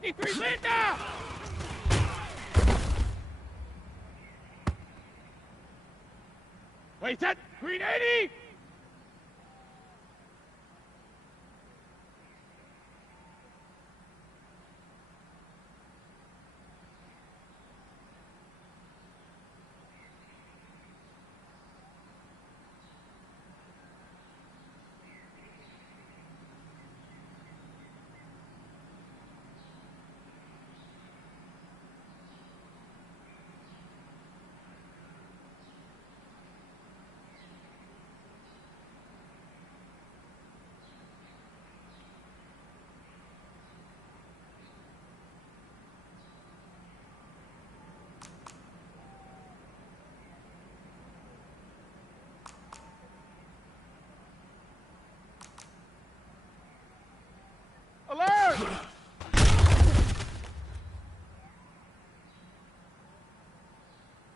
53 lit now! Wait, set! Green 80! Alert!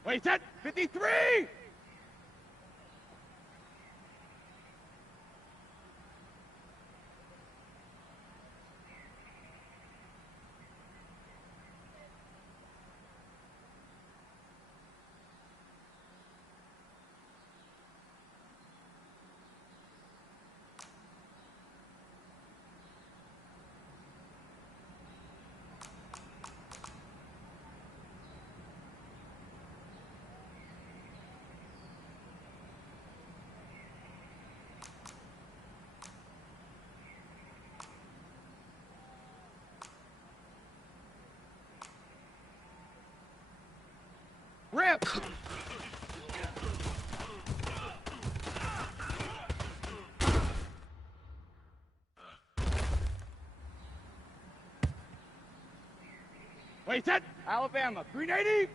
Wait, set! 53! Rip! Wait, set! Alabama, Green 80!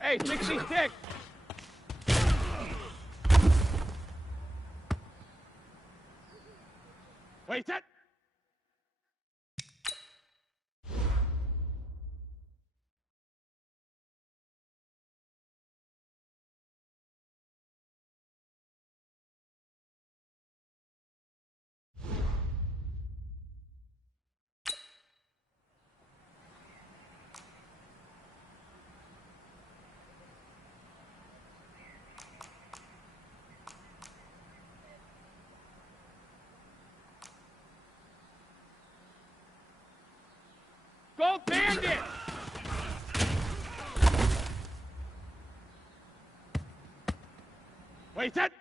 Hey, 66! Wait, set! Gold Bandit! Wait, set!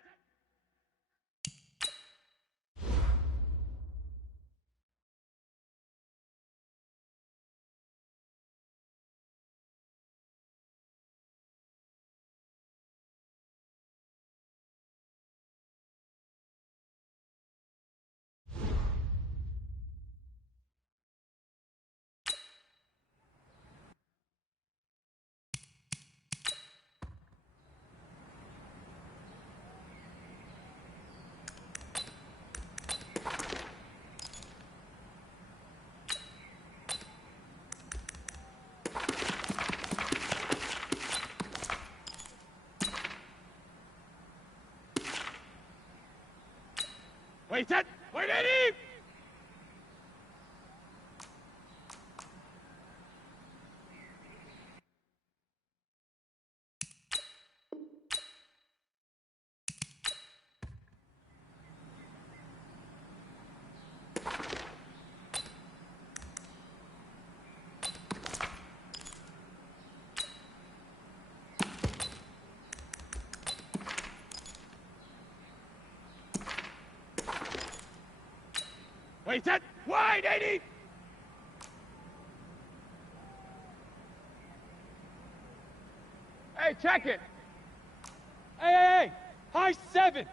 Wait, set! Wait, Eddie! Wait, set! Wide, 80! Hey, check it! Hey! High 7!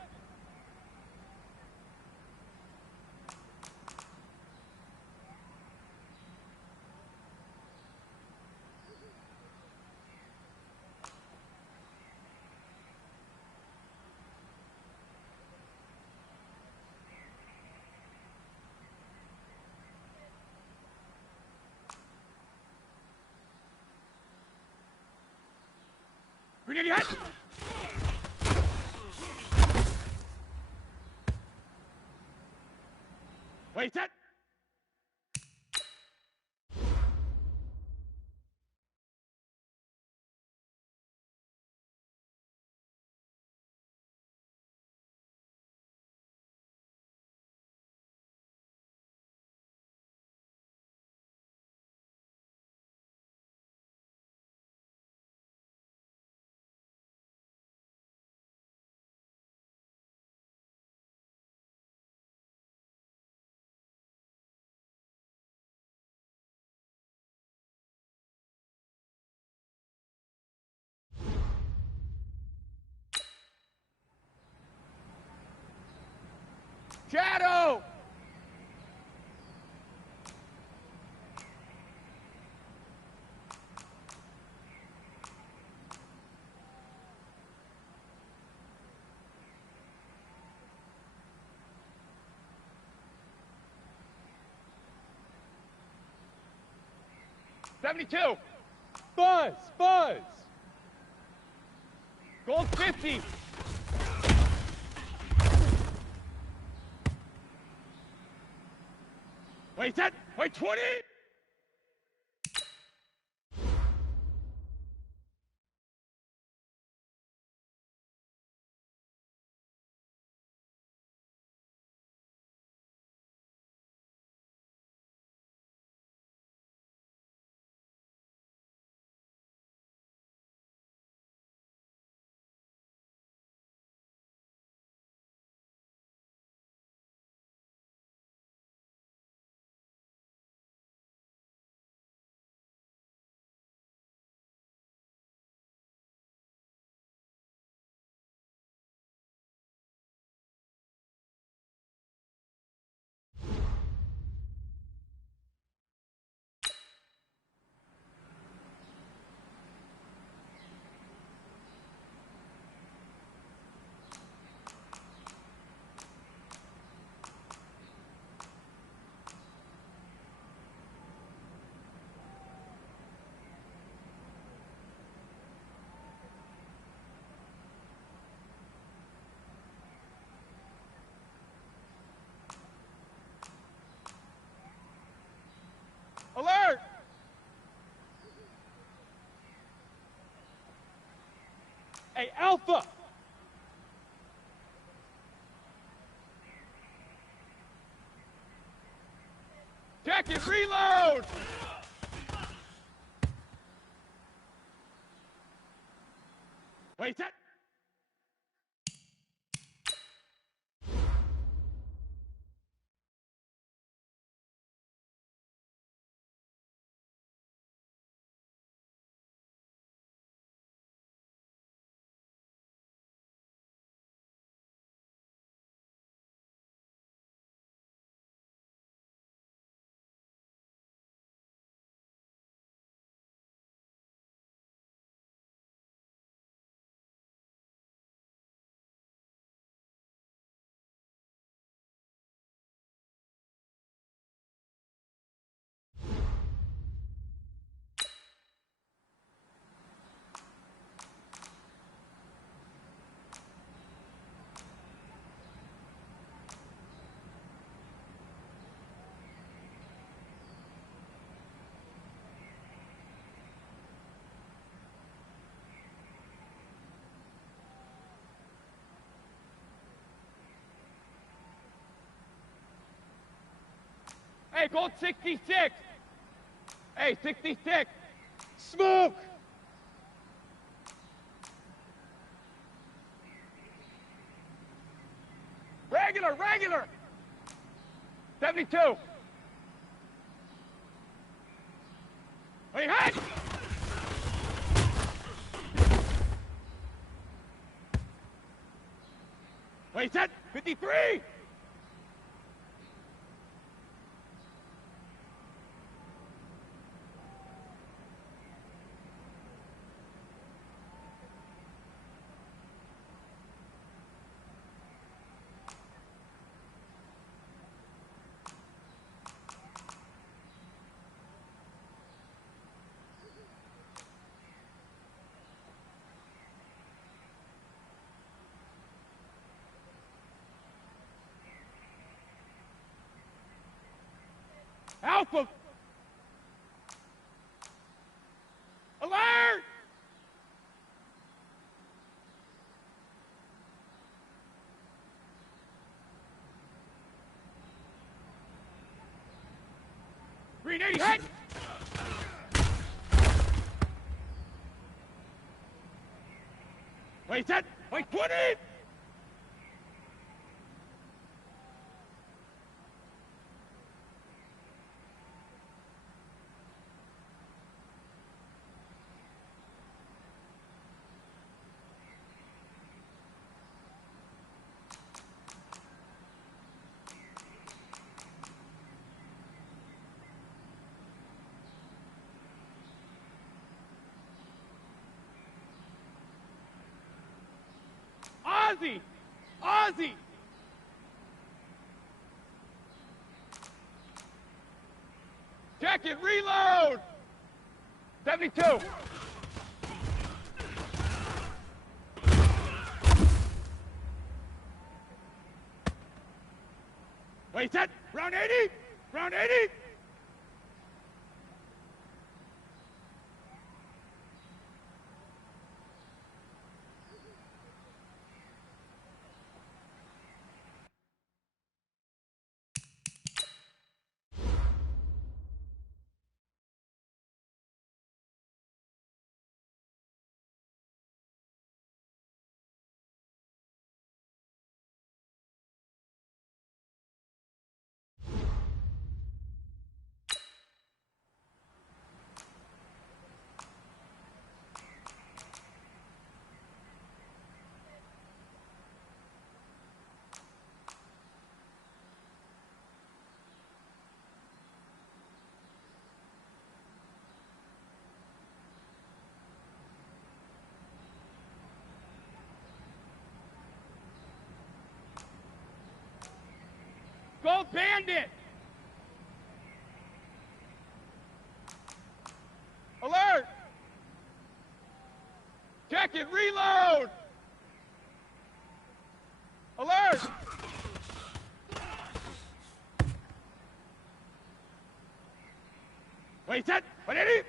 Grenade ahead! Wait, set! Shadow! $72! Buzz! Buzz! Gold 50! Wait, set! Wait, 20! Alert! Hey, Alpha! Jacket, reload! Wait, set! Hey, Gold 66! Hey, 66! Smoke! Regular, regular! 72! Wait, head! Wait, set! 53! Alpha! Alert! Green 80 hit! Wait, set! Wait, 20! Ozzy! Ozzy! Check it, reload! 72! Wait, set! Round 80! Round 80! Gold Bandit! Alert! Check it, reload! Alert! Wait, set! 180!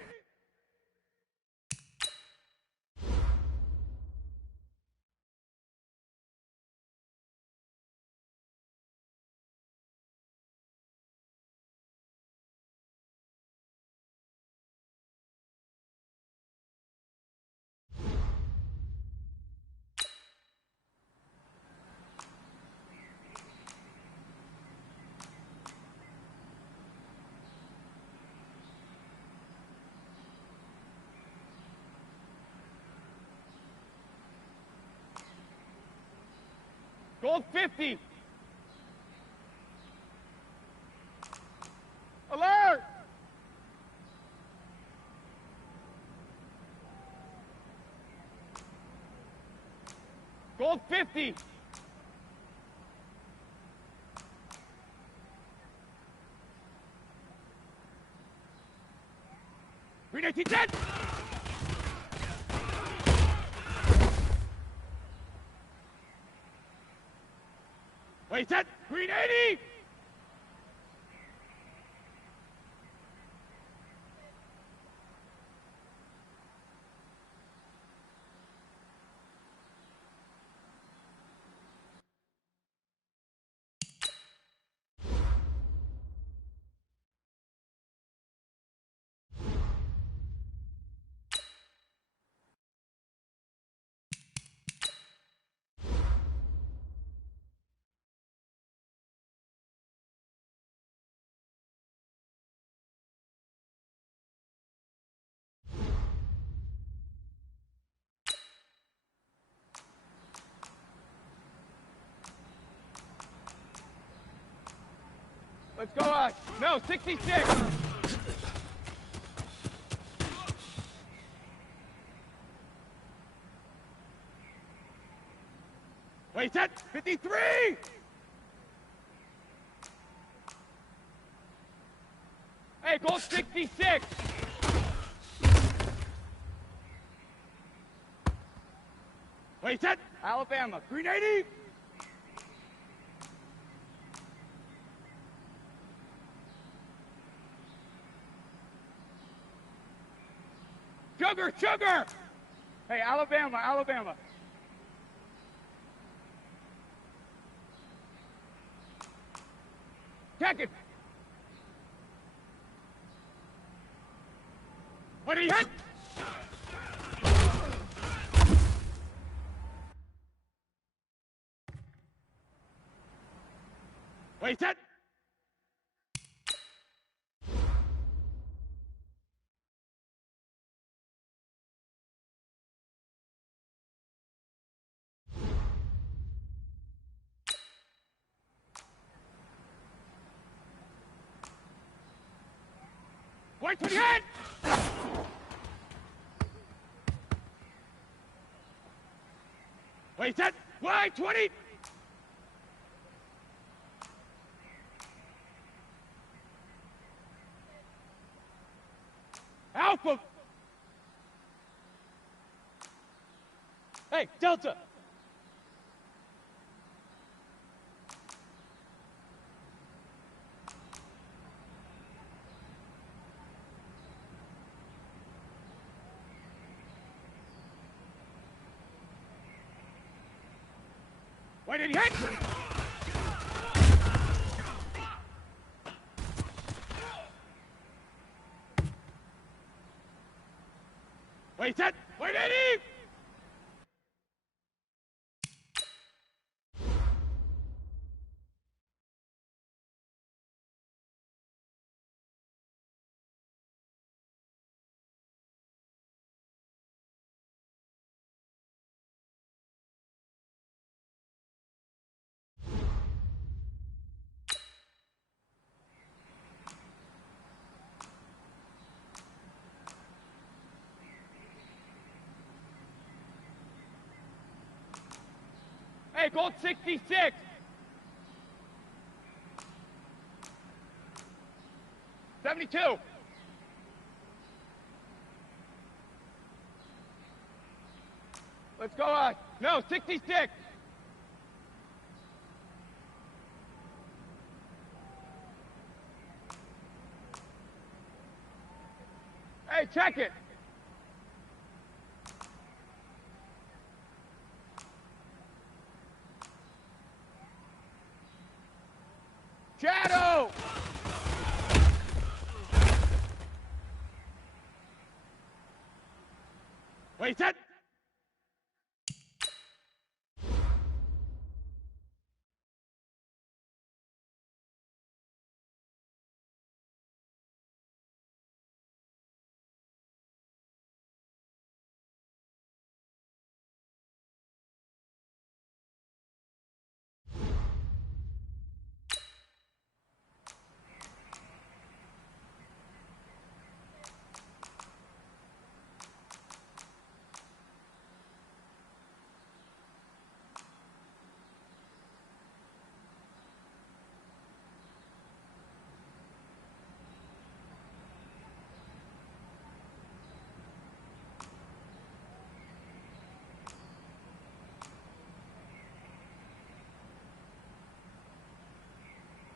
Gold 50! Alert! Gold 50! Green 18 dead! Wait, set! Green 80! Let's go, no, 66! Wait, set! 53! Hey, goal 66! Wait, set! Alabama, green 80! Sugar, sugar! Hey, Alabama, Alabama. Check it. What did he hit? Wait, set. Wait, 28! Wait, set. Wide, 20! Alpha! Hey, Delta! Why did he hit? Wait, set. Wait, Eddie! Hey, Gold 66! '72! Let's go, no, 66! Hey, check it! Shadow! Wait, set!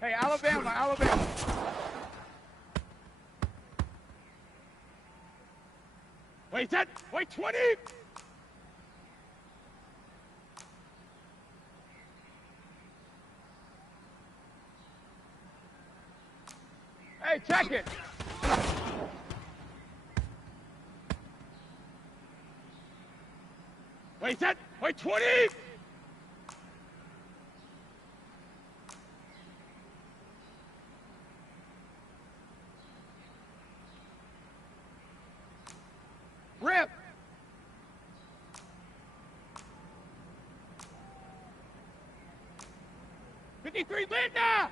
Hey, Alabama, Alabama. Wait, set. Wait, 20! Hey, check it! Wait, set. Wait, 20! Rip! '53, Linda!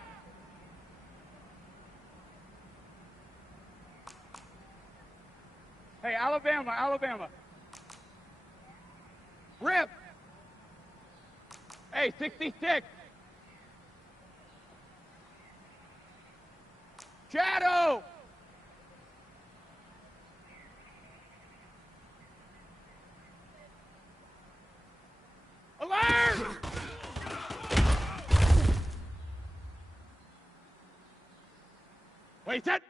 Hey, Alabama, Alabama. Rip! Hey, 66! Shadow! Alert! Wait, set!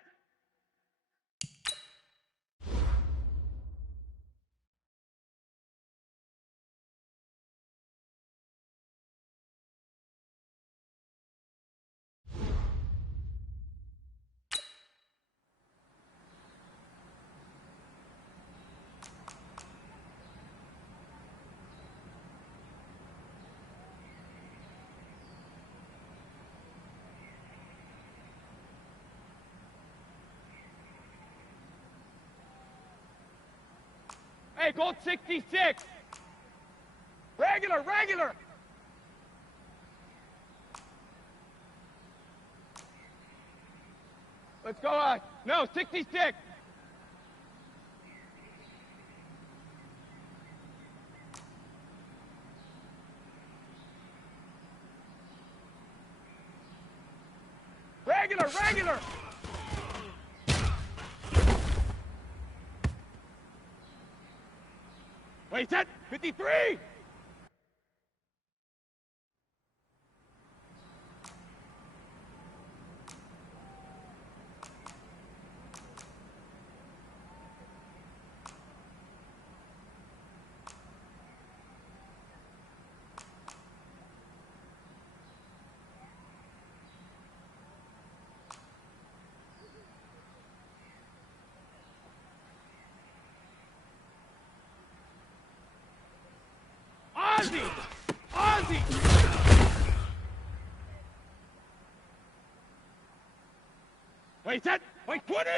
Take hold 66. Regular, regular. Let's go on. No, 66. Regular, regular. Wait, set. 53. Ozzy! Ozzy! Wait, set! Wait, 20!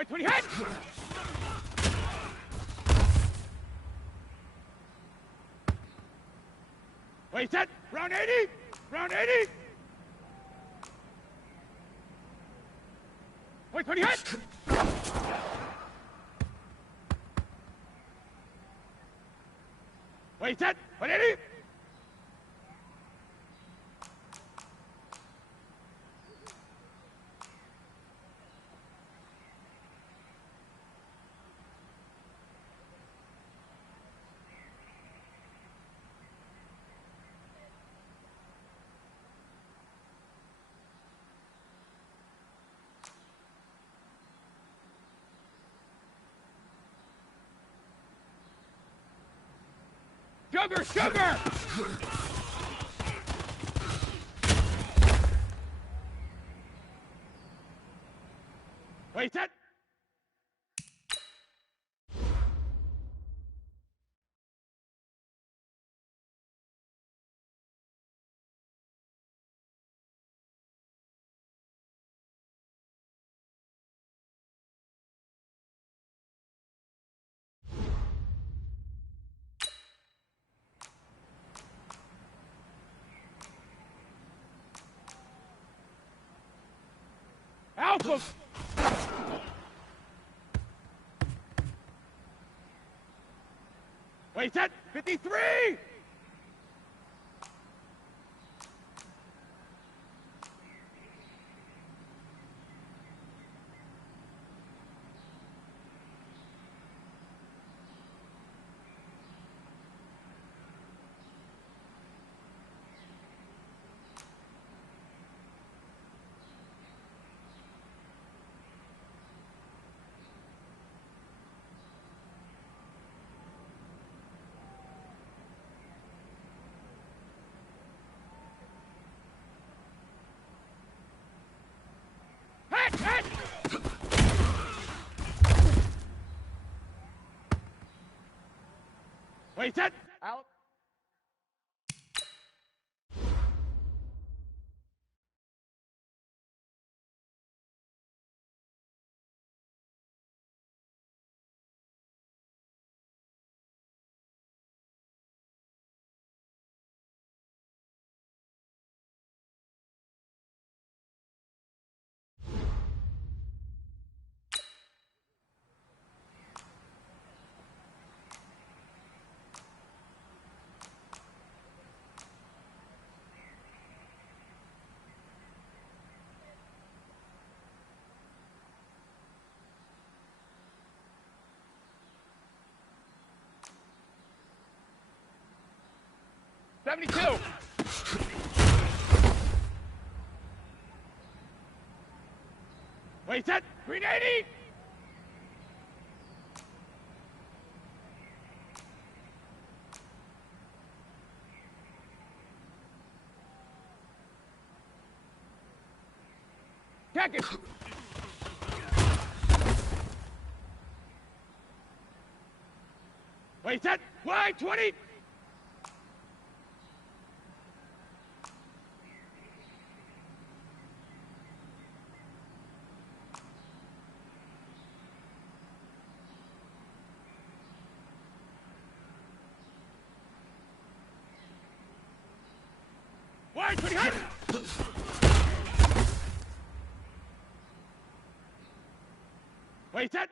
Wait, 20 hit! Wait, set! Round 80! Round 80! Wait, 20 hit! Wait, set! 180! Sugar, sugar! Wait, set! Alpha! Wait, set! 53! Hit! Wait, set! Out. 72. Wait, set. Green 80. Check it. Wait, set. Wide 20. Wide 20. Hut. Wait, set.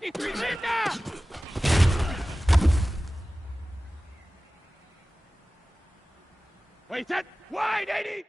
'53, Linda! Wait, set. Wide 80.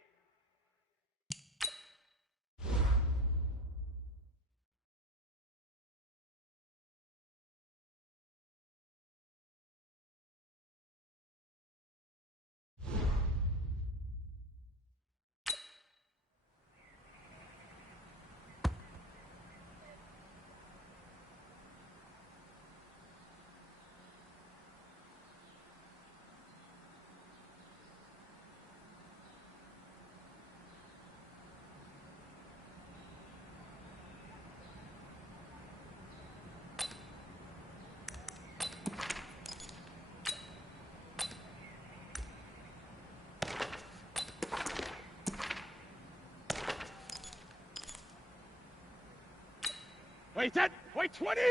Wait, set. Wait, 20.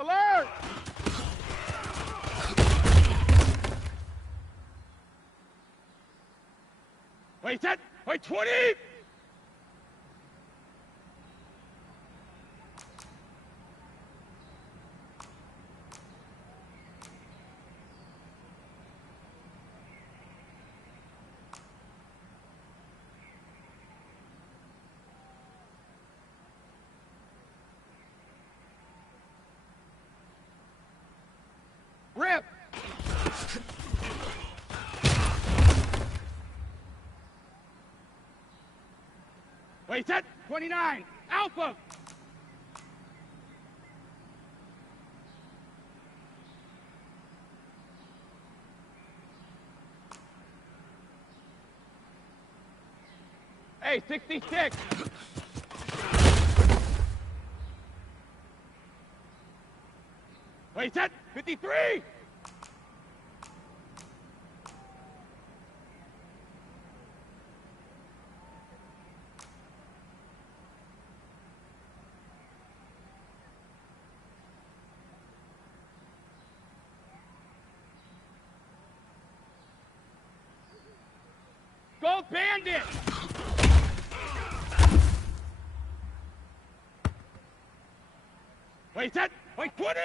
Alert! Wait, set. Wait, 20. Rip! Wait, set. 29. Alpha! Hey, 66. Wait, set. 53. Go Bandit! Wait, that... Wait, 20!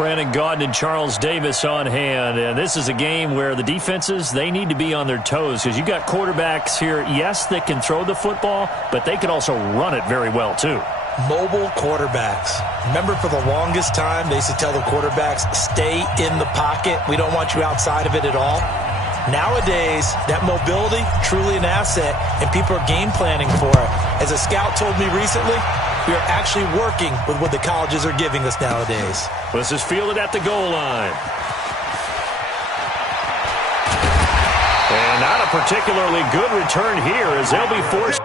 Brandon Gaudin and Charles Davis on hand. And this is a game where the defenses, they need to be on their toes because you got quarterbacks here, yes, that can throw the football, but they can also run it very well too. Mobile quarterbacks. Remember, for the longest time, they used to tell the quarterbacks, stay in the pocket. We don't want you outside of it at all. Nowadays, that mobility, truly an asset, and people are game planning for it. As a scout told me recently, we are actually working with what the colleges are giving us nowadays. This is fielded at the goal line. And not a particularly good return here as they'll be forced.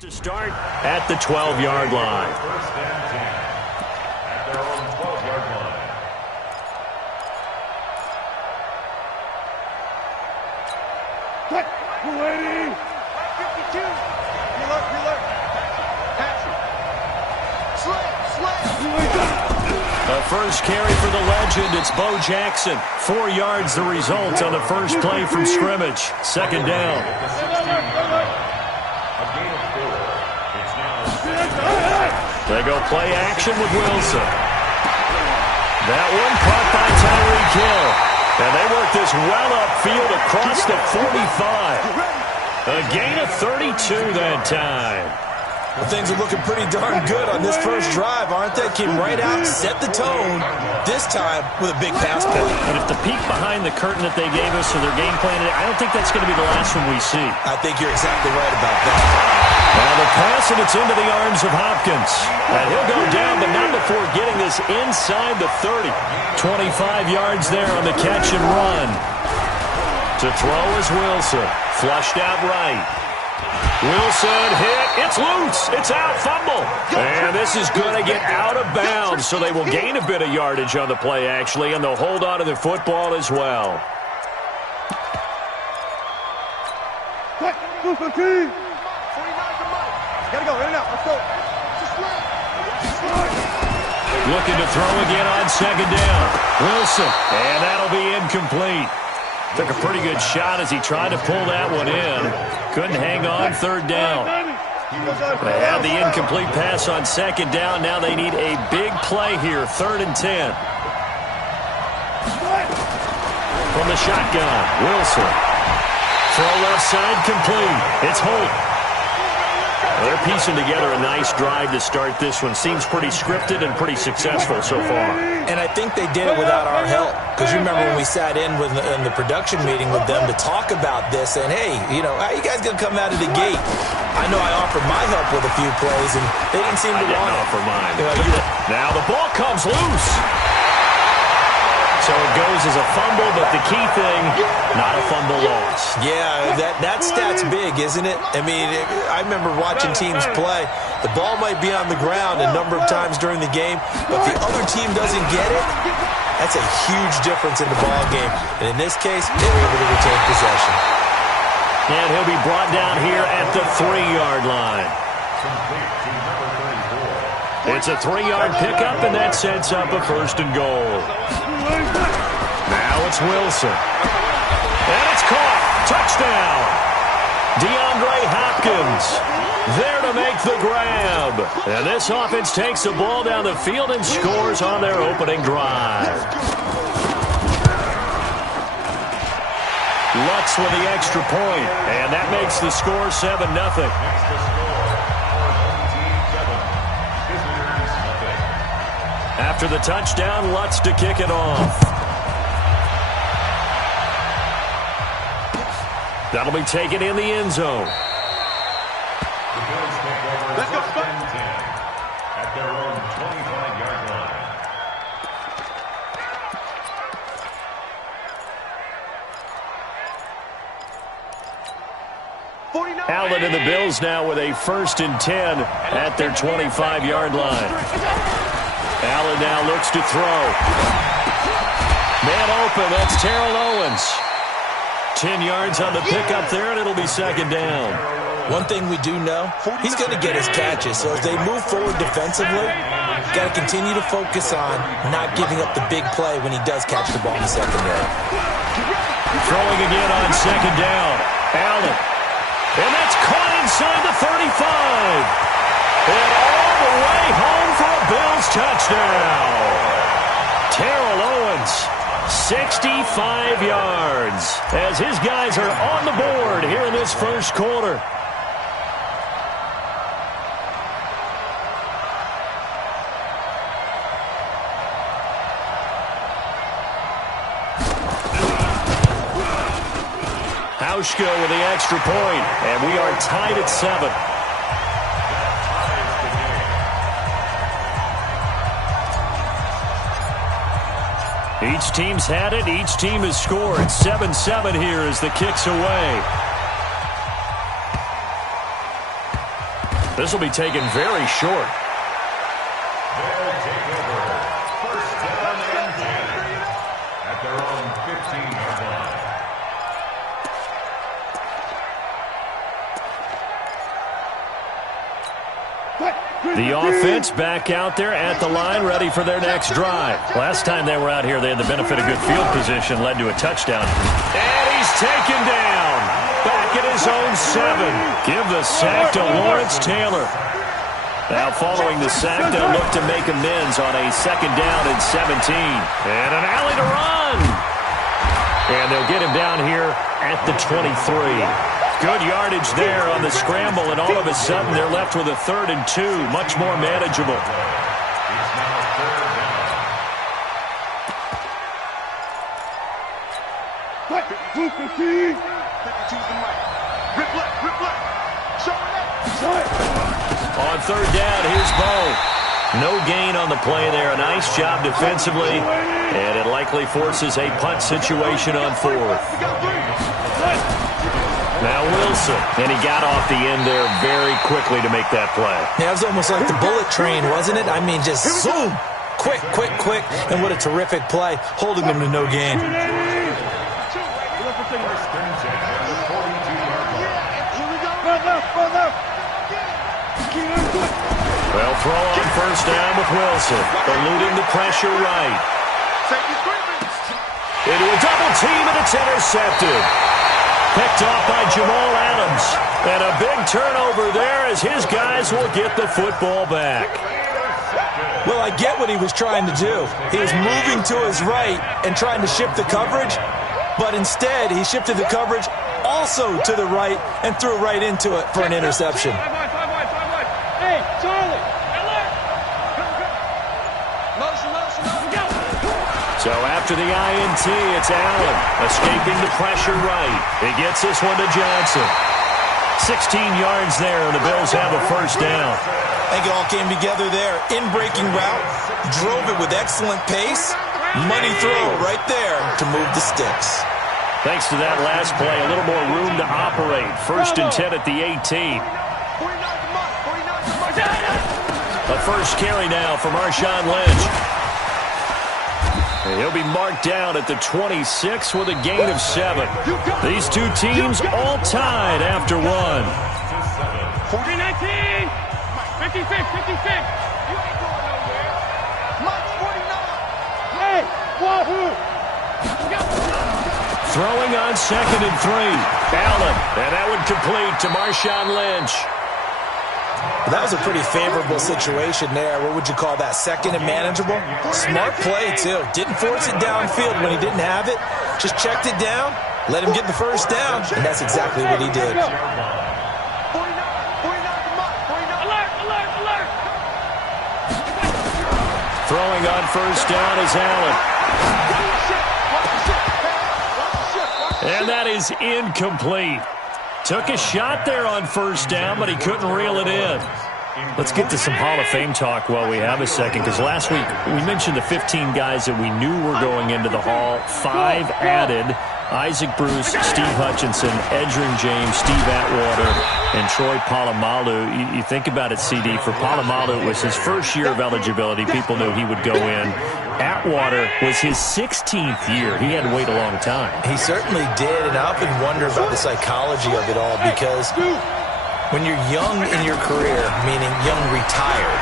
To start at the 12-yard line. First and 10 at their own 12-yard line. Cut! Ready! 52! Reload! Pass it! Slam! The first carry for the legend, it's Bo Jackson. 4 yards the result on the first play from scrimmage. Second down. They go play action with Wilson. That one caught by Tyreek Hill. And they work this well upfield across the 45. A gain of 32 that time. Well, things are looking pretty darn good on this first drive, aren't they? Came right out, set the tone, this time with a big pass play. And if the peek behind the curtain that they gave us or their game plan, I don't think that's going to be the last one we see. I think you're exactly right about that. Now the pass, and it's into the arms of Hopkins. And he'll go down, but not before getting this inside the 30. 25 yards there on the catch and run. To throw is Wilson. Flushed out right. Wilson hit. It's loose. It's out. Fumble. And this is going to get out of bounds, so they will gain a bit of yardage on the play, actually, and they'll hold on to the football as well. Cut! 15! Gotta go, in and out, let's go. Looking to throw again on second down. Wilson, and that'll be incomplete. Took a pretty good shot as he tried to pull that one in. Couldn't hang on third down. They have the incomplete pass on second down. Now they need a big play here, 3rd and 10. From the shotgun, Wilson. Throw left side complete. It's Holt. They're piecing together a nice drive to start this one. Seems pretty scripted and pretty successful so far. And I think they did it without our help. Because you remember when we sat in the production meeting with them to talk about this, and hey, you know, how you guys going to come out of the gate? I know I offered my help with a few plays, and they didn't seem to want it. Offer mine. Now the ball comes loose. So it goes as a fumble, but the key thing, not a fumble loss. Yeah, that stat's big, isn't it? I mean, I remember watching teams play. The ball might be on the ground a number of times during the game, but if the other team doesn't get it, that's a huge difference in the ball game. And in this case, they were able to retain possession. And he'll be brought down here at the 3-yard line. It's a 3-yard pickup, and that sets up a 1st and goal. Now it's Wilson. And it's caught. Touchdown. DeAndre Hopkins there to make the grab. And this offense takes the ball down the field and scores on their opening drive. Lutz with the extra point, and that makes the score 7-0. After the touchdown, Lutz to kick it off. That'll be taken in the end zone. The Bills take over 6th and 10 at their own 25-yard line. And the Bills now with a 1st and 10 at their 25-yard line. Allen now looks to throw. Man open, that's Terrell Owens. 10 yards on the pickup there, and it'll be 2nd down. One thing we do know, he's going to get his catches. So as they move forward defensively, got to continue to focus on not giving up the big play when he does catch the ball in the secondary. Throwing again on 2nd down. Allen. And that's caught inside the 35. And all the way home for a Bills touchdown. Terrell Owens, 65 yards, as his guys are on the board here in this first quarter. Hauschka with the extra point, and we are tied at 7. Each team's had it. Each team has scored. 7-7 here as the kick's away. This will be taken very short. They'll take over. 1st down and 10 at their own 15-yard line. The offense back out there at the line, ready for their next drive. Last time they were out here, they had the benefit of good field position, led to a touchdown. And he's taken down. Back at his own 7. Give the sack to Lawrence Taylor. Now following the sack, they'll look to make amends on a 2nd down and 17. And an alley to run. And they'll get him down here at the 23. Good yardage there on the scramble, and all of a sudden they're left with a 3rd and 2, much more manageable. It's now 3rd down. On 3rd down, here's Bo. No gain on the play there. A nice job defensively, and it likely forces a punt situation on 4th. Now Wilson, and he got off the end there very quickly to make that play. Yeah, it was almost like the bullet train, wasn't it? I mean, just zoom, quick, quick, quick, and what a terrific play, holding them to no gain. Well, throw on 1st down with Wilson, eluding the pressure right. Into a double team, and it's intercepted. Picked off by Jamal Adams. And a big turnover there as his guys will get the football back. Well, I get what he was trying to do. He was moving to his right and trying to shift the coverage, but instead he shifted the coverage also to the right and threw right into it for an interception. Hey, Charlie! So after the INT, it's Allen escaping the pressure right. He gets this one to Johnson. 16 yards there, and the Bills have a 1st down. I think it all came together there. In-breaking route, drove it with excellent pace. Money throw right there to move the sticks. Thanks to that last play, a little more room to operate. 1st and 10 at the 18. A first carry now for Marshawn Lynch. He'll be marked down at the 26 with a gain of 7. These two teams all tied after 1. 40-19. 56, 56. You ain't going nowhere. Mike 49. Hey, wahoo. Throwing on 2nd and 3. Allen, and that would complete to Marshawn Lynch. That was a pretty favorable situation there. What would you call that? 2nd and manageable? Smart play, too. Didn't force it downfield when he didn't have it. Just checked it down, let him get the 1st down, and that's exactly what he did. Throwing on 1st down is Allen. And that is incomplete. Took a shot there on 1st down, but he couldn't reel it in. Let's get to some Hall of Fame talk while we have a second, because last week we mentioned the 15 guys that we knew were going into the Hall. 5 added. Isaac Bruce, Steve Hutchinson, Edgerrin James, Steve Atwater, and Troy Polamalu. You think about it, CD. For Polamalu, it was his first year of eligibility. People knew he would go in. Atwater was his 16th year. He had to wait a long time. He certainly did, and I often wonder about the psychology of it all, because when you're young in your career, meaning young retired,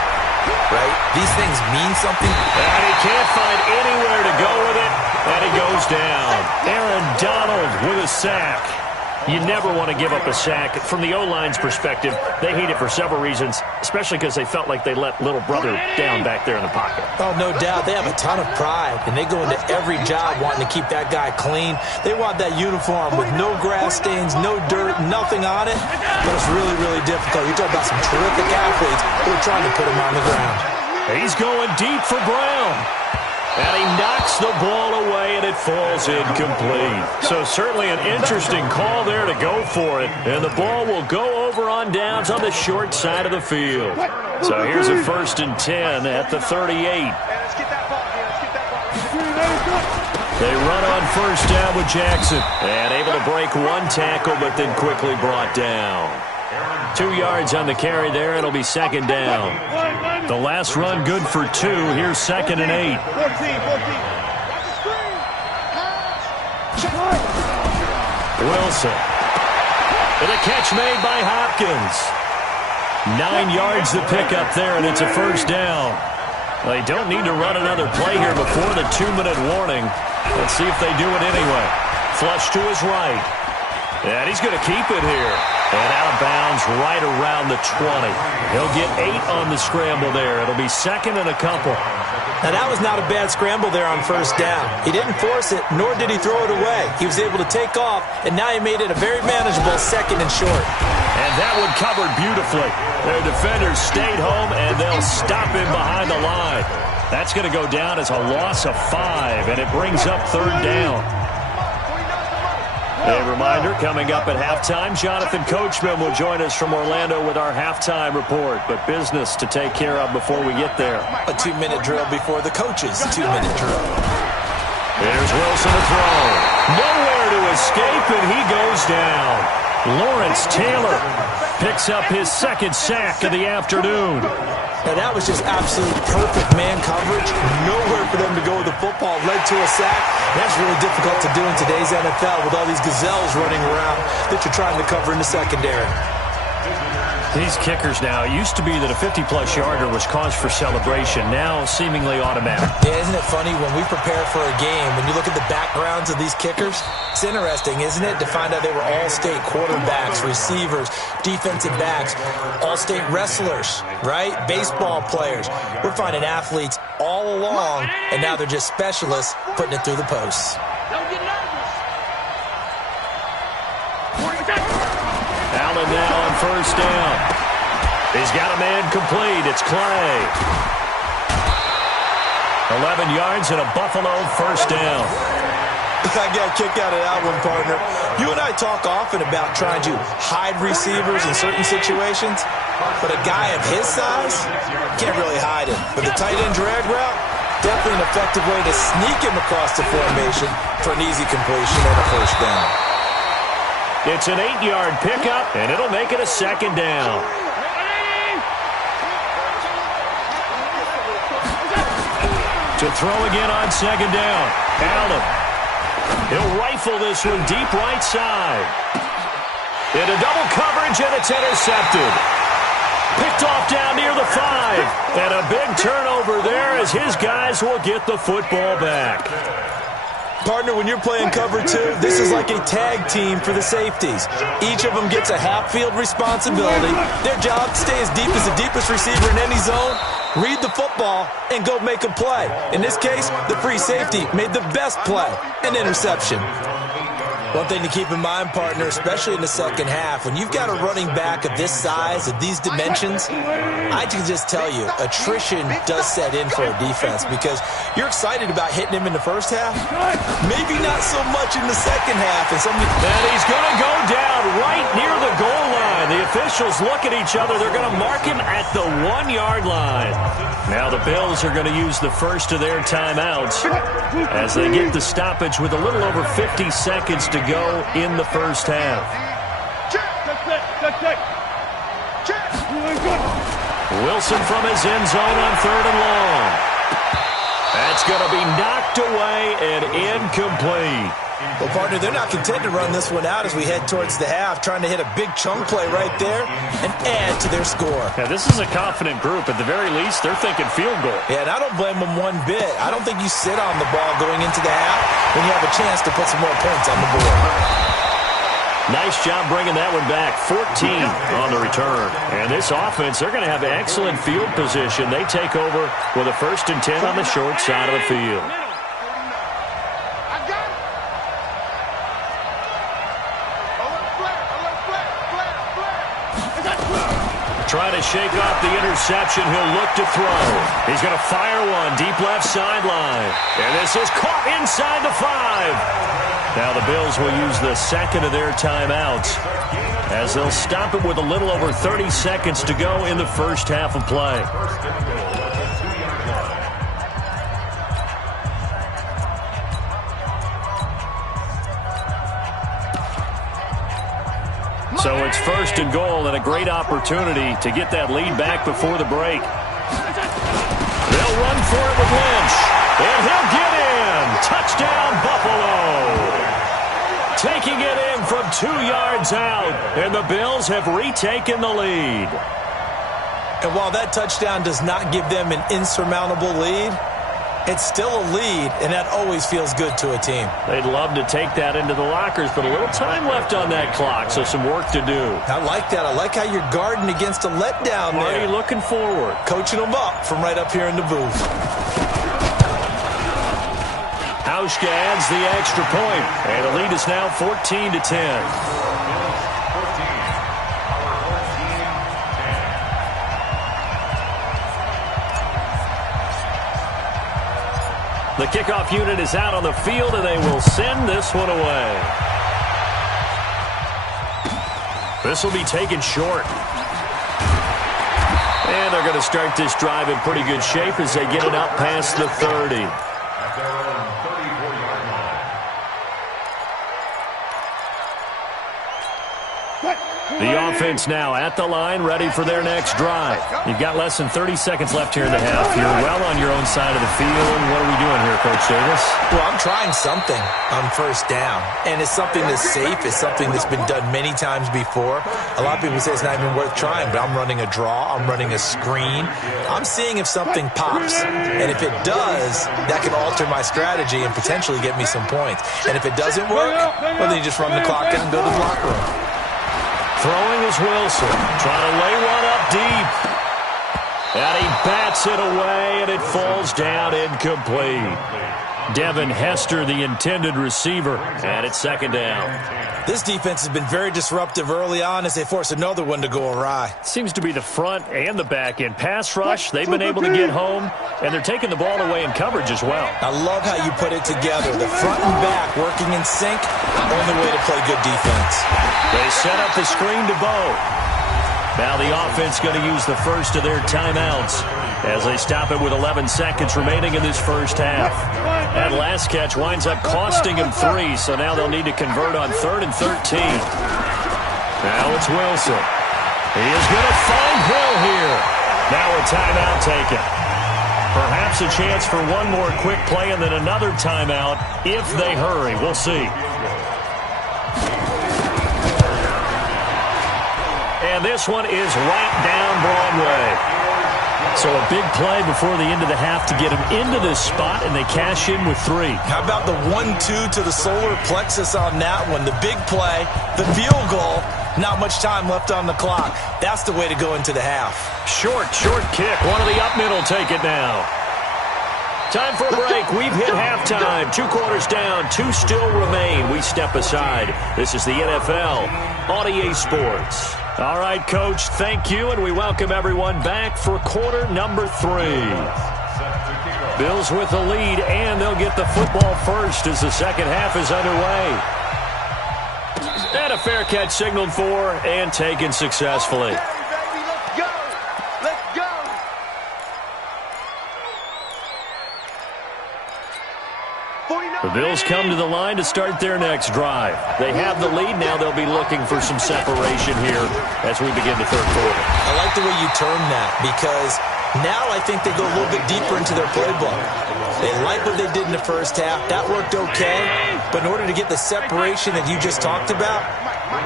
right, these things mean something. And he can't find anywhere to go with it, and he goes down. Aaron Donald with a sack. You never want to give up a sack. From the O-line's perspective, they hate it for several reasons, especially because they felt like they let little brother down back there in the pocket. Oh, no doubt. They have a ton of pride, and they go into every job wanting to keep that guy clean. They want that uniform with no grass stains, no dirt, nothing on it. But it's really, really difficult. You talk about some terrific athletes who are trying to put him on the ground. He's going deep for Brown. And he knocks the ball away, and it falls incomplete. So certainly an interesting call there to go for it. And the ball will go over on downs on the short side of the field. So here's a 1st and 10 at the 38. They run on 1st down with Jackson. And able to break one tackle, but then quickly brought down. 2 yards on the carry there. It'll be 2nd down. The last run good for 2. Here's 2nd and 8. Wilson. And a catch made by Hopkins. 9 yards to pick up there, and it's a 1st down. They don't need to run another play here before the 2-minute warning. Let's see if they do it anyway. Flush to his right. And he's going to keep it here. And out of bounds right around the 20. He'll get 8 on the scramble there. It'll be 2nd and a couple. Now, that was not a bad scramble there on 1st down. He didn't force it, nor did he throw it away. He was able to take off, and now he made it a very manageable 2nd and short. And that one covered beautifully. Their defenders stayed home, and they'll stop him behind the line. That's going to go down as a loss of 5, and it brings up 3rd down. A reminder, coming up at halftime, Jonathan Coachman will join us from Orlando with our halftime report. But business to take care of before we get there. A 2-minute drill before the coach's 2-minute drill. There's Wilson to throw. Nowhere to escape, and he goes down. Lawrence Taylor picks up his 2nd sack of the afternoon. Now, that was just absolute perfect man coverage. Nowhere for them to go with the football. Led to a sack. That's really difficult to do in today's NFL with all these gazelles running around that you're trying to cover in the secondary. These kickers now, it used to be that a 50-plus yarder was cause for celebration. Now, seemingly automatic. Yeah, isn't it funny when we prepare for a game, when you look at the backgrounds of these kickers? It's interesting, isn't it, to find out they were all-state quarterbacks, receivers, defensive backs, all-state wrestlers, right? Baseball players. We're finding athletes all along, and now they're just specialists putting it through the posts. Allen now on 1st down. He's got a man complete. It's Clay. 11 yards and a Buffalo 1st down. I got a kick out of that one, partner. You and I talk often about trying to hide receivers in certain situations, but a guy of his size can't really hide him. But the tight end drag route, definitely an effective way to sneak him across the formation for an easy completion and a 1st down. It's an 8-yard pickup, and it'll make it a 2nd down. To throw again on 2nd down. Allen. He'll rifle this one deep right side. Into double coverage, and it's intercepted. Picked off down near the 5. And a big turnover there as his guys will get the football back. Partner, when you're playing cover 2, this is like a tag team for the safeties. Each of them gets a half-field responsibility. Their job, stay as deep as the deepest receiver in any zone, read the football, and go make a play. In this case, the free safety made the best play, an interception. One thing to keep in mind, partner, especially in the second half, when you've got a running back of this size, of these dimensions, I can just tell you, attrition does set in for a defense because you're excited about hitting him in the first half, maybe not so much in the second half. And he's going to go down right near the goal line. The officials look at each other. They're going to mark him at the 1-yard line. Now the Bills are going to use the first of their timeouts as they get the stoppage with a little over 50 seconds to go in the first half. Wilson from his end zone on 3rd and long. That's going to be knocked away and incomplete. Well, partner, they're not content to run this one out as we head towards the half, trying to hit a big chunk play right there and add to their score. Yeah, this is a confident group. At the very least, they're thinking field goal. Yeah, and I don't blame them one bit. I don't think you sit on the ball going into the half when you have a chance to put some more points on the board. Nice job bringing that one back. 14 on the return. And this offense, they're going to have excellent field position. They take over with a 1st and 10 on the short side of the field. Trying to shake off the interception. He'll look to throw. He's going to fire one deep left sideline. And this is caught inside the 5. Now the Bills will use the second of their timeouts as they'll stop it with a little over 30 seconds to go in the first half of play. So it's 1st and goal and a great opportunity to get that lead back before the break. They'll run for it with Lynch. And he'll get in. Touchdown, Buffalo. Taking it in from 2 yards out. And the Bills have retaken the lead. And while that touchdown does not give them an insurmountable lead, it's still a lead, and that always feels good to a team. They'd love to take that into the lockers, but a little time left on that clock, so some work to do. I like that. I like how you're guarding against a letdown there. Already looking forward. Coaching them up from right up here in the booth. Hauschka adds the extra point, and the lead is now 14-10. The kickoff unit is out on the field, and they will send this one away. This will be taken short. And they're going to start this drive in pretty good shape as they get it up past the 30. At their own 34-yard line. The offense now at the line, ready for their next drive. You've got less than 30 seconds left here in the half. You're well on your own side of the field. What are we doing here, Coach Davis? Well, I'm trying something on 1st down, and it's something that's safe. It's something that's been done many times before. A lot of people say it's not even worth trying, but I'm running a draw. I'm running a screen. I'm seeing if something pops, and if it does, that can alter my strategy and potentially get me some points. And if it doesn't work, well, then you just run the clock out and go to the locker room. Throwing is Wilson, trying to lay one up deep. And he bats it away, and it falls down incomplete. Devin Hester, the intended receiver, and it's 2nd down. This defense has been very disruptive early on as they force another one to go awry. Seems to be the front and the back end. Pass rush, they've been able to get home, and they're taking the ball away in coverage as well. I love how you put it together. The front and back working in sync, only way to play good defense. They set up the screen to Bo. Now the offense going to use the first of their timeouts as they stop it with 11 seconds remaining in this first half. That last catch winds up costing them 3, so now they'll need to convert on 3rd and 13. Now it's Wilson. He is going to find Hill here. Now a timeout taken. Perhaps a chance for one more quick play and then another timeout if they hurry. We'll see. And this one is right down Broadway. So a big play before the end of the half to get them into this spot, and they cash in with 3. How about the 1-2 to the solar plexus on that one? The big play, the field goal, not much time left on the clock. That's the way to go into the half. Short kick. One of the up middle take it now. Time for a break. We've hit halftime. 2 quarters down. 2 still remain. We step aside. This is the NFL on EA Sports. All right, Coach, thank you, and we welcome everyone back for quarter number 3. Bills with the lead, and they'll get the football first as the second half is underway. And a fair catch signaled for and taken successfully. The Bills come to the line to start their next drive. They have the lead. Now they'll be looking for some separation here as we begin the third quarter. I like the way you term that because now I think they go a little bit deeper into their playbook. They like what they did in the first half. That worked okay. But in order to get the separation that you just talked about,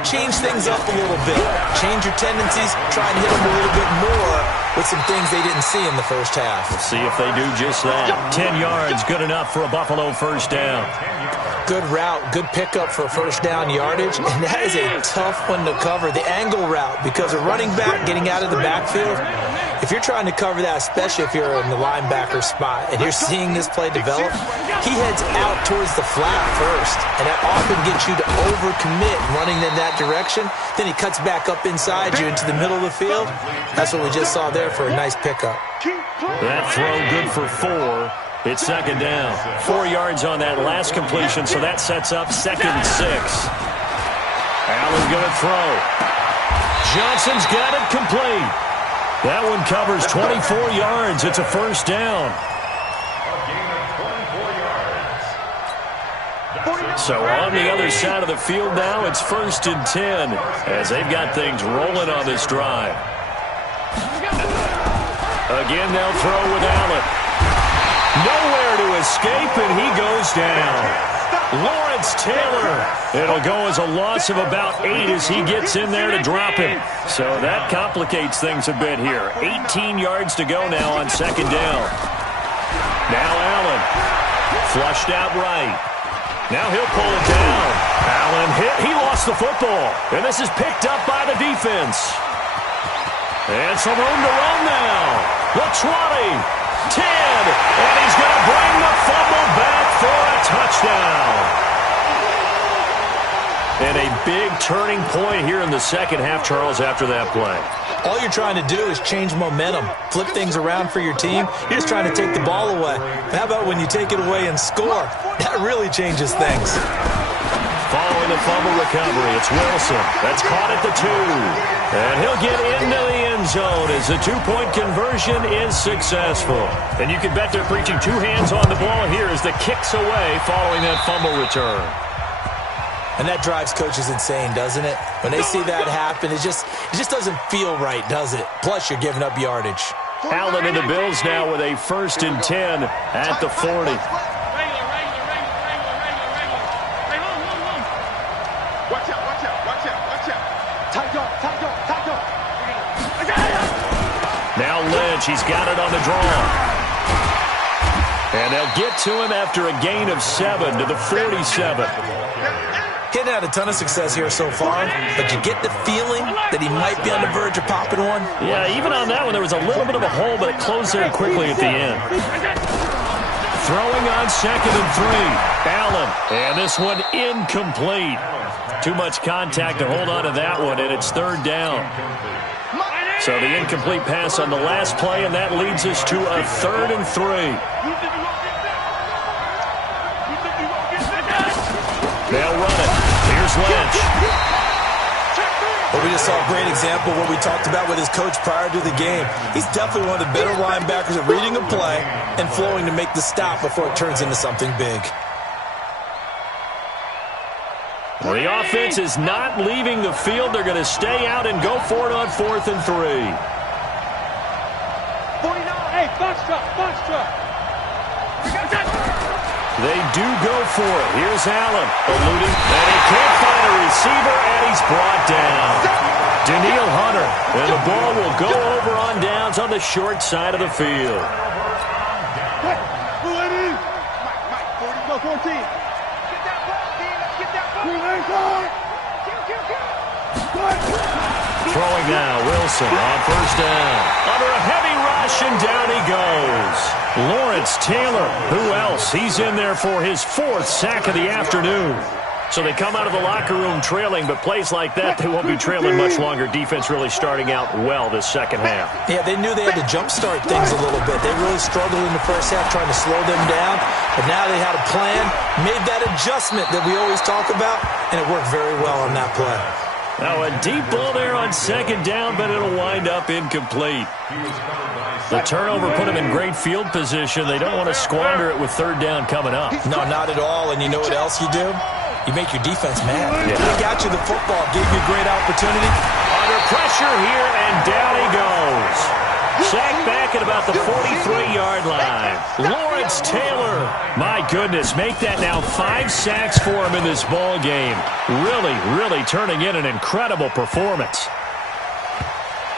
change things up a little bit. Change your tendencies. Try and hit them a little bit more with some things they didn't see in the first half. We'll see if they do just that. 10 yards, good enough for a Buffalo first down. Good route, good pickup for first down yardage, and that is a tough one to cover. The angle route, because a running back getting out of the backfield, if you're trying to cover that, especially if you're in the linebacker spot, and you're seeing this play develop, he heads out towards the flat first, and that often gets you to overcommit running in that direction. Then he cuts back up inside you into the middle of the field. That's what we just saw there for a nice pickup. That throw good for 4. It's second down. 4 yards on that last completion, so that sets up 2nd and 6. Allen going to throw. Johnson's got it complete. That one covers 24 yards. It's a first down. So on the other side of the field now, it's 1st and 10 as they've got things rolling on this drive. Again, they'll throw with Allen. Nowhere to escape, and he goes down. Lawrence Taylor. It'll go as a loss of about 8 as he gets in there to drop him. So that complicates things a bit here. 18 yards to go now on second down. Now Allen. Flushed out right. Now he'll pull it down. Allen hit. He lost the football. And this is picked up by the defense. And some room to run now. The 20. 10, and he's going to bring the fumble back for a touchdown. And a big turning point here in the second half, Charles, after that play. All you're trying to do is change momentum, flip things around for your team. You're just trying to take the ball away. How about when you take it away and score? That really changes things. Following the fumble recovery, it's Wilson. That's caught at the 2. And he'll get into the end zone as the 2-point conversion is successful. And you can bet they're preaching 2 hands on the ball here as the kick's away following that fumble return. And that drives coaches insane, doesn't it? When they see that happen, it just doesn't feel right, does it? Plus, you're giving up yardage. Allen and the Bills now with a 1st and 10 at the 40. Now Lynch, he's got it on the draw. And they'll get to him after a gain of 7 to the 47. He's had a ton of success here so far, but you get the feeling that he might be on the verge of popping one. Yeah, even on that one, there was a little bit of a hole, but it closed there quickly at the end. Throwing on 2nd and 3. Allen, and this one incomplete. Too much contact to hold on to that one, and it's 3rd down. So the incomplete pass on the last play, and that leads us to a 3rd and 3. They'll run it. Here's Lynch. Well, we just saw a great example of what we talked about with his coach prior to the game. He's definitely one of the better linebackers at reading a play and flowing to make the stop before it turns into something big. Well, the offense is not leaving the field. They're going to stay out and go for it on 4th and 3. 49. Hey, box truck. They do go for it. Here's Allen eluding, and he can't find a receiver, and he's brought down. Danielle Hunter, and the ball will go over on downs on the short side of the field. Mike, 40, go 14. Get that ball, team. Let's get that ball. Throwing now, Wilson on 1st down. Under a heavy rush, and down he goes. Lawrence Lawrence Taylor. Who else? He's in there for his 4th sack of the afternoon. So they come out of the locker room trailing, but plays like that, they won't be trailing much longer. Defense really starting out well this second half. Yeah, they knew they had to jumpstart things a little bit. They really struggled in the first half trying to slow them down, but now they had a plan, made that adjustment that we always talk about, and it worked very well on that play. Now a deep ball there on second down, but it'll wind up incomplete. The turnover put them in great field position. They don't want to squander it with third down coming up. No, not at all, and you know what else you do? You make your defense mad. Yeah. They got you the football, gave you a great opportunity. Under pressure here, and down he goes. Sacked back at about the 43-yard line. Lawrence Taylor. My goodness, make that now 5 sacks for him in this ball game. Really turning in an incredible performance.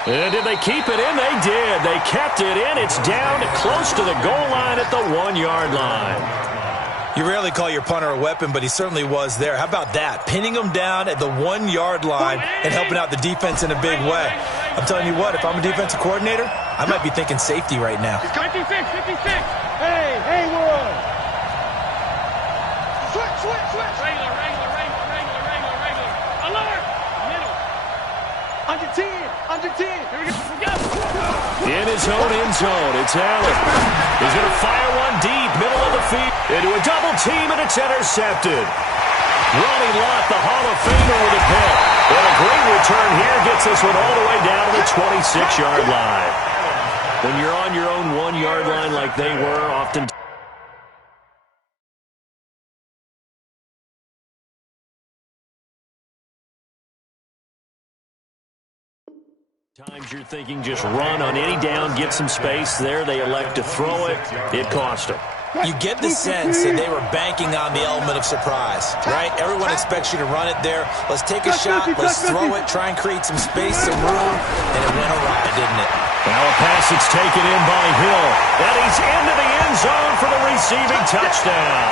And did they keep it in? They did. They kept it in. It's down close to the goal line at the 1-yard line. You rarely call your punter a weapon, but he certainly was there. How about that? Pinning him down at the 1-yard line and helping out the defense in a big way. I'm telling you what, if I'm a defensive coordinator, I might be thinking safety right now. 56, 56. Hey, Haywood. Switch. Regular. Alert. Middle. Under 10. Here we go. In his own end zone, it's Allen. He's going to fire one deep, middle of the field, into a double team, and it's intercepted. Ronnie Lott, the Hall of Famer, with a pick. And a great return here gets this one all the way down to the 26-yard line. When you're on your own 1-yard line like they were, often times you're thinking just run on any down, get some space. There they elect to throw it. It cost them. You get the sense that they were banking on the element of surprise, right? Everyone expects you to run it there. Let's take a shot. Let's throw it. Try and create some space, some room. And it went awry, didn't it? Now a pass that's taken in by Hill. And he's into the end zone for the receiving touchdown.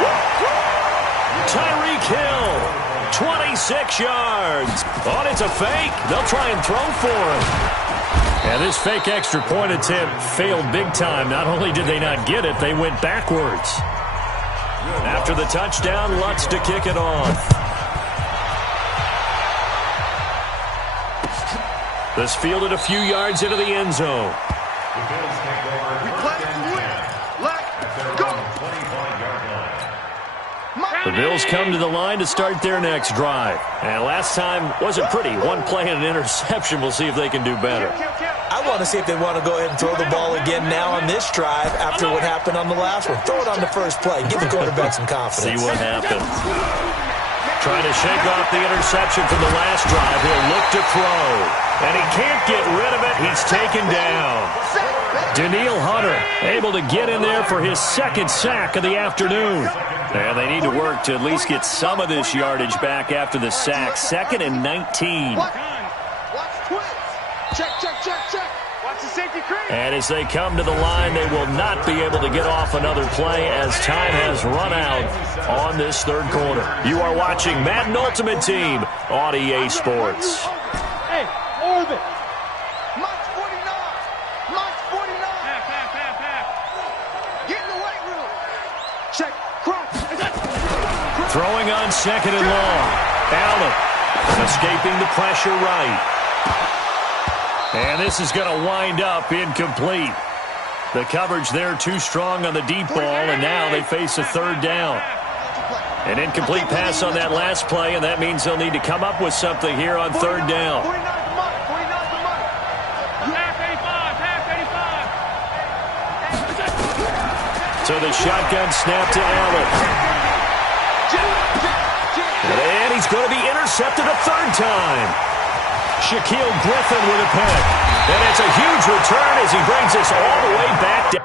Tyreek Hill, 26 yards. Oh, it's a fake. They'll try and throw for him. And this fake extra point attempt failed big time. Not only did they not get it, they went backwards. After the touchdown, Lutz to kick it off. This fielded a few yards into the end zone. The Bills come to the line to start their next drive. And last time wasn't pretty. One play and an interception. We'll see if they can do better. I want to see if they want to go ahead and throw the ball again now on this drive after what happened on the last one. Throw it on the first play. Give the quarterback some confidence. See what happens. Trying to shake off the interception from the last drive. He'll look to throw. And he can't get rid of it. He's taken down. Danielle Hunter able to get in there for his 2nd sack of the afternoon. And they need to work to at least get some of this yardage back after the sack. 2nd and 19. Watch twitch. Check. Watch the safety creep. And as they come to the line, they will not be able to get off another play as time has run out on this 3rd quarter. You are watching Madden Ultimate Team on EA Sports. Hey, orbit. March 49. Half. Get in the weight room. Check. Cross. Throwing on 2nd and long. Allen escaping the pressure right. And this is going to wind up incomplete. The coverage there too strong on the deep ball, and now they face a 3rd down. An incomplete pass on that last play, and that means they'll need to come up with something here on 3rd down. So the shotgun snap to Allen. And he's going to be intercepted a 3rd time. Shaquille Griffin with a pick. And it's a huge return as he brings us all the way back down.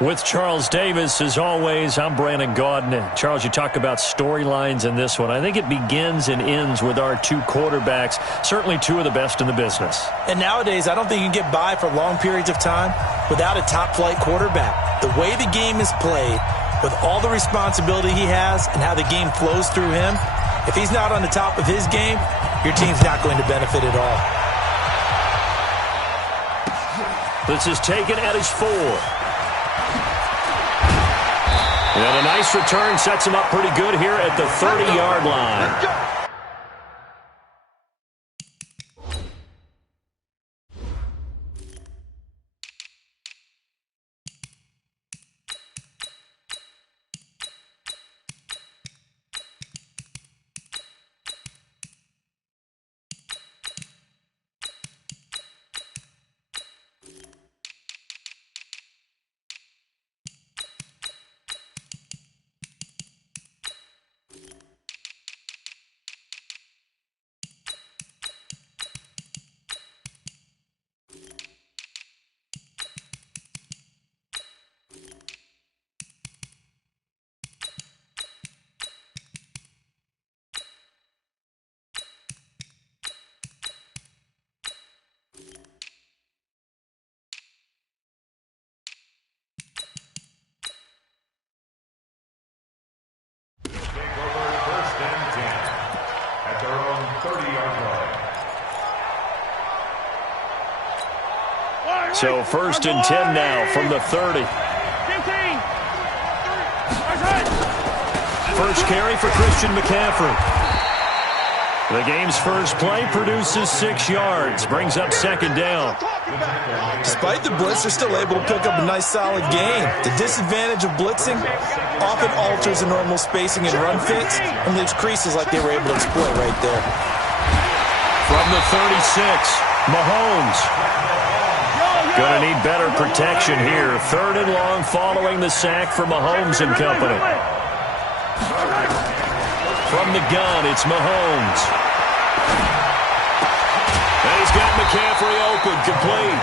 With Charles Davis, as always, I'm Brandon Gaudin. Charles, you talk about storylines in this one. I think it begins and ends with our two quarterbacks, certainly two of the best in the business. And nowadays, I don't think you can get by for long periods of time without a top-flight quarterback. The way the game is played, with all the responsibility he has and how the game flows through him, if he's not on the top of his game, your team's not going to benefit at all. This is taken at his 4. And a nice return sets him up pretty good here at the 30-yard line. So 1st and 10 now from the 30. 15. First carry for Christian McCaffrey. The game's first play produces 6 yards, brings up 2nd down. Despite the blitz, they're still able to pick up a nice solid gain. The disadvantage of blitzing often alters the normal spacing and run fits and leaves creases like they were able to exploit right there. From the 36, Mahomes. Going to need better protection here. 3rd and long following the sack for Mahomes and company. From the gun, it's Mahomes. And he's got McCaffrey open, complete.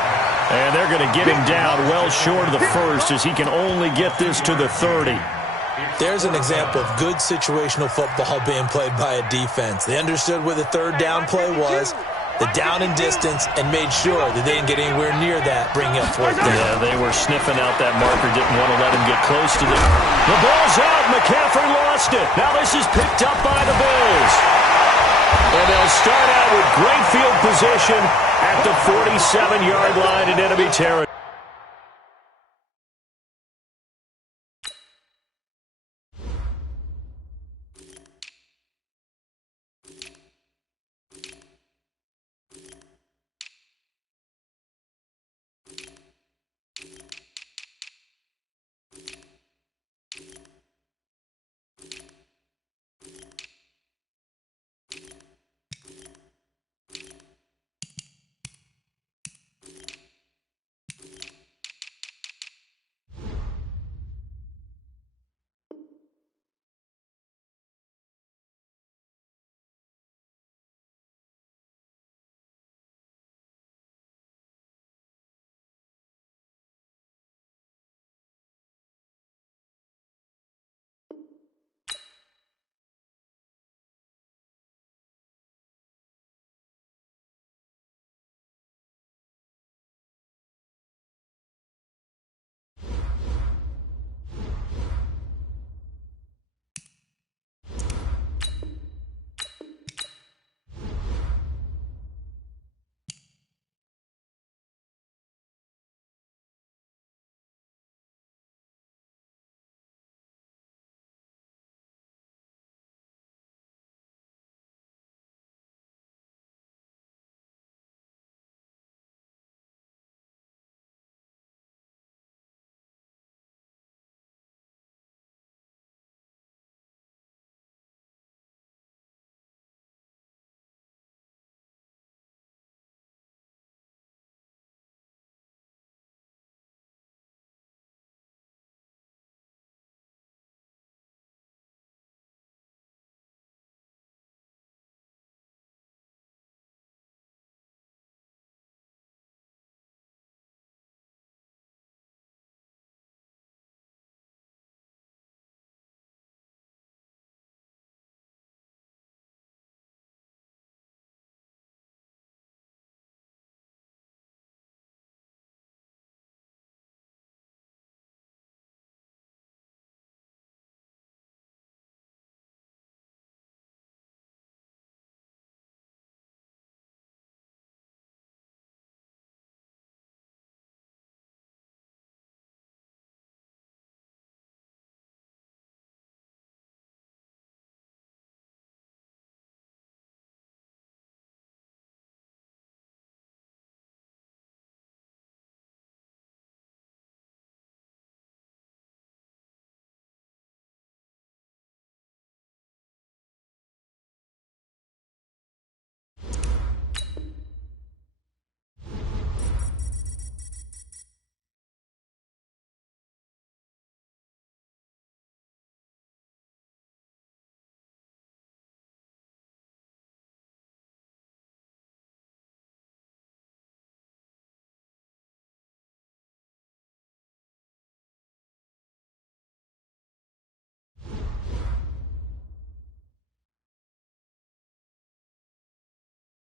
And they're going to get him down well short of the 1st as he can only get this to the 30. There's an example of good situational football being played by a defense. They understood where the 3rd down play was, the down and distance, and made sure that they didn't get anywhere near that, bringing up 4th down. Yeah, they were sniffing out that marker, didn't want to let him get close to them. The ball's out. McCaffrey lost it. Now this is picked up by the Bills. And they'll start out with great field position at the 47-yard line in enemy territory.